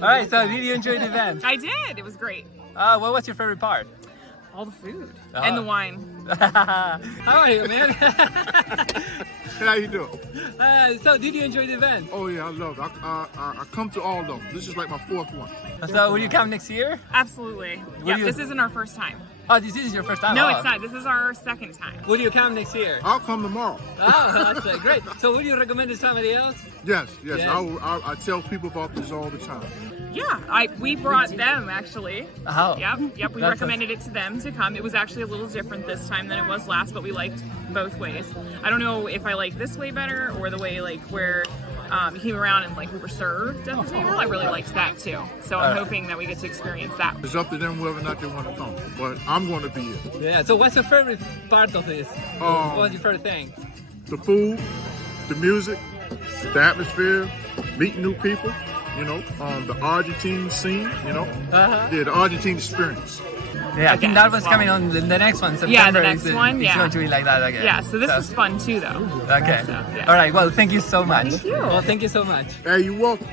All right, so did you enjoy the event? I did. It was great. What was your favorite part? All the food and the wine. How are you, man? How you doing? So did you enjoy the event? Oh yeah, I love it. I come to all of them. This is like my fourth one. So will you come next year? Absolutely. Yeah, you- this isn't our first time. Oh, this is your first time? No, Oh. it's not. This is our second time. Will you come next year? I'll come tomorrow. Oh, that's great. So would you recommend it to somebody else? Yes. Yes. I tell people about this all the time. Yeah, we brought them actually. Oh. Yep. We recommended it to them to come. It was actually a little different this time than it was last, but we liked both ways. I don't know if I like this way better or the way like where you came around and like we were served at the table. I really liked that too. So I'm hoping that we get to experience that. It's up to them whether or not they want to come. But I'm going to be here. Yeah, so what's your favorite part of this? What's your favorite thing? The food, the music, the atmosphere, meeting new people. You know, the Argentine scene. You know, yeah, the Argentine experience. Yeah, I think that was coming on the next one, September. Yeah, the next one, It's going to be like that again. Yeah, so this was fun too though. Okay. So, yeah. All right, well, thank you so much. Thank you. Well, thank you so much. Hey, you're welcome.